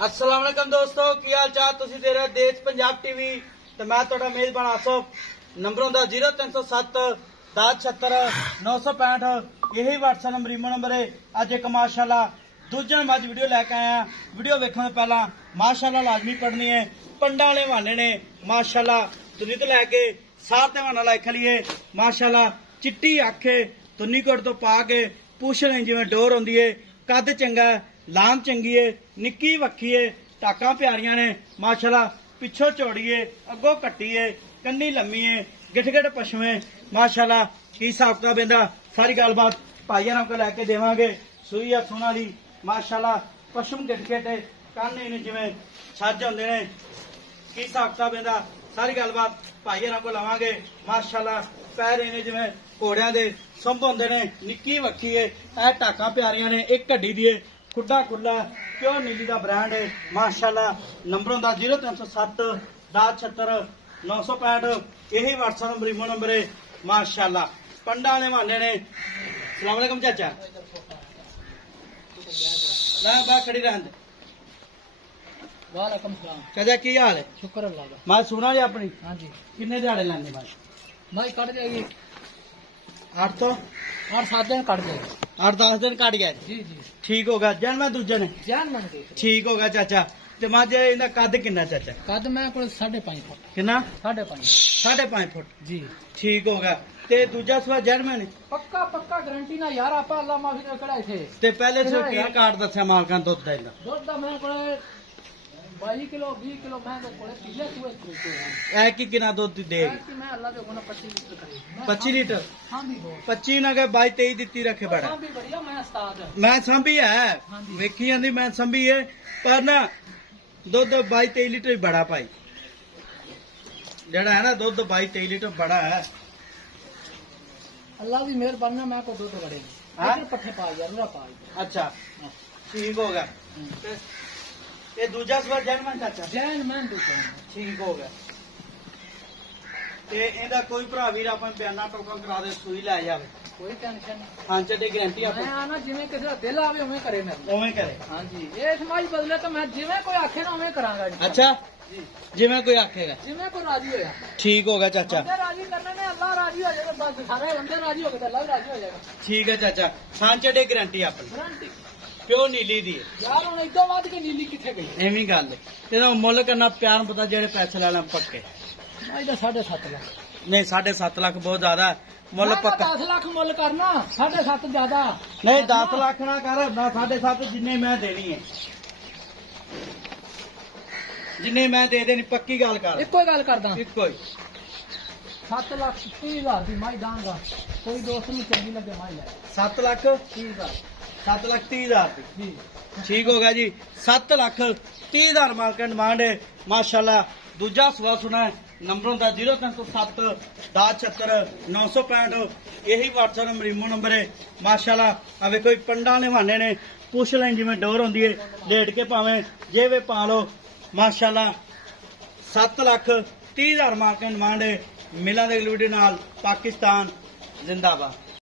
अस्सलाम वालेकुम दोस्तों, की हाल चाल? तुसीं देख रहे हो देश पंजाब टीवी ते मैं तुहाडा मेजबान आसफ। नंबर हुंदा 0307 1076 965। यही व्हाट्सएप नंबर ईमो नंबर है। अज एक माशाअल्लाह दूजा मज वीडियो लैके आया। वीडियो वेखण तो पहला माशाअल्लाह लाजमी पढ़नी है। पंडा वाले बहाने ने माशाअल्लाह तुनी तो लैके सार ते बहाना लाई खलीए। माशाअल्लाह चिट्टी अख है, तुनी कोट तो पा के पूछ नहीं जिवें डोर होंदी है। कद चंगा है, लाम चंगी है, निक्की वक्खी है, टाकां प्यारियां ने माशाअल्लाह। पिछों चौड़ी है, अगों कट्टी है, कन्नी लम्मी है, गिठ गिठ पशुए माशाअल्लाह। की हिसाब किताब इहदा सारी गलबात भाईयां को लैके देवांगे। सूई आ सुना दी माशाअल्लाह, पशु गिठ गिठ कन्न ने जिवें छज होंदे ने। की हिसाब किताब इहदा सारी गलबात भाईयां को लवांगे माशाअल्लाह। पैर इहने जिवें घोड़ियां दे संभ होंदे ने, निक्की वक्खी है, ए टाकां प्यारियां ने, एक घड्डी दी है, खुड्डा खुला प्योर नीली का ब्रांड है माशाअल्लाह। नंबर होंदा 0307 1076 965। यही व्हाट्सएप नंबर ईमो नंबर है माशाअल्लाह। पंडा ने माने ने। अस्सलाम वालेकुम चाचा। ला बा खड़ी रहन दे। वालेकुम सलाम चाचा की हाल है? शुक्र अल्लाह का। मैं सुना जी अपनी हाँ जी किन्ने दिहाड़े लाने भाई? भाई कट जाएगी 8 तो 8-7 दिन कट जाएगी। 8-10 दिन कट गए। जी जी ठीक होगा जन मैं दूजे ने जान मन के ठीक होगा चाचा। ते मज इहदा कद किन्ना चाचा? कद मैं को 5.5 फुट। किन्ना? 5.5 5.5 फुट। जी ठीक होगा। ते दूजा सुआ जर्मन पक्का पक्का गारंटी ना यार आपा अल्लाह माफी ने कढ़ाए थे। ते पहले से की कार्ड दस्या मालकां दुध दा इहदा? दुध दा मैं को 22 किलो 20 किलो मैं तो कोले पिछले सुए को ऐ की किना दुध दे? कि मैं अल्लाह दे कोना 25 लीटर करे। 25 लीटर? हां भी बहुत 25 ना के 22 23 दित्ती रखे बड़ा। हां भी बढ़िया मैं उस्ताद है। मैं संभी है हाँ जी। वेखी जांदी मैं संभी है पर ना दुध 22 23 लीटर ही बड़ा भाई। जेड़ा है ना दुध 22 23 लीटर बड़ा है। अल्लाह की मेहरबानी मैं को दुध बड़े हाँ? लेकिन पट्ठे पा यार मेरा पा अच्छा ठीक होगा। ये दूजा सुआ जर्मन चाचा जैन मैं दूसरा ठीक हो गया। ते ਇਹਦਾ ਕੋਈ ਭਰਾ ਵੀਰ ਆਪਾਂ ਬਿਆਨਾ ਟੋਕਾ ਕਰਾ ਦੇ ਸੂਈ ਲੈ ਜਾਵੇ। कोई टेंशन नहीं। ਹਾਂ ਚੱਡੇ ਗਾਰੰਟੀ मैं ਆਪਾਂ आना जिवें किसी का दिल आवे उवें करे मेरे। ਉਵੇਂ ਕਰੇ। हाँ जी ये समाज बदले तो मैं जिवें कोई आखे ना उवें करांगा जी। अच्छा जी ਜਿਵੇਂ ਕੋਈ ਆਖੇਗਾ जिवें कोई राजी होया ठीक होगा चाचा। बंदे राजी करने में अल्लाह राजी हो जाएगा। बस सारे बंदे राजी हो गए तो अल्लाह भी राजी हो जाएगा। ठीक है चाचा। ਹਾਂ ਚੱਡੇ ਗਾਰੰਟੀ ਆਪਣੀ गारंटी ਪਿਓ ਨੀਲੀ ਦੀ ਹੈ। यार हुन इदों बाद के नीली किथे गई? ਐਵੇਂ ਗੱਲ ਹੈ। ਇਹਦਾ ਮੁੱਲ ਕਰਨਾ ਪਿਆਰ ਪਤਾ ਜਿਹੜੇ ਪੈਸੇ ਲੈਣਾ ਪੱਕੇ मैं इधर 7.5 लाख ਨਹੀਂ 7.5 ਲੱਖ ਬਹੁਤ ਜ਼ਿਆਦਾ ਹੈ। ਮੁੱਲ ਪੱਕਾ 10 लाख मुल करना 7.5 ज्यादा ਨਹੀਂ 10 ਲੱਖ ਨਾ ਕਰ ਨਾ 7.5 ਜਿੰਨੇ ਮੈਂ ਦੇਣੀ ਹੈ ਜਿੰਨੇ ਮੈਂ ਦੇ ਦੇਣੀ ਪੱਕੀ ਗੱਲ ਕਰ एको गल करदा ਇੱਕੋ ਹੀ 7,30,000 दी माई दांगा कोई दोस्त ਨੂੰ ਚੰਗੀ ਲੱਗੇ ਮਾਈ ਲੈ 7 ਲੱਖ 30,000 7 ਲੱਖ 30 ਹਜ਼ਾਰ ਦੀ जी ठीक होगा जी। 7 ਲੱਖ 30 हज़ार मार्केट डिमांड है माशाल्लाह। दूजा सवा सुना है। नंबर होंदा 0307 1076 965। यही व्हाट्सएप नंबर ईमो नंबर है माशाल्लाह। अवे कोई पंडा ने बहाने ने पुछ लें जिवें डोर होंदी है लेट के भावें जे वे पा लो माशाल्लाह। 7 ਲੱਖ 30 हज़ार मार्केट डिमांड है। मिलां दे वीडियो नाल पाकिस्तान जिंदाबाद।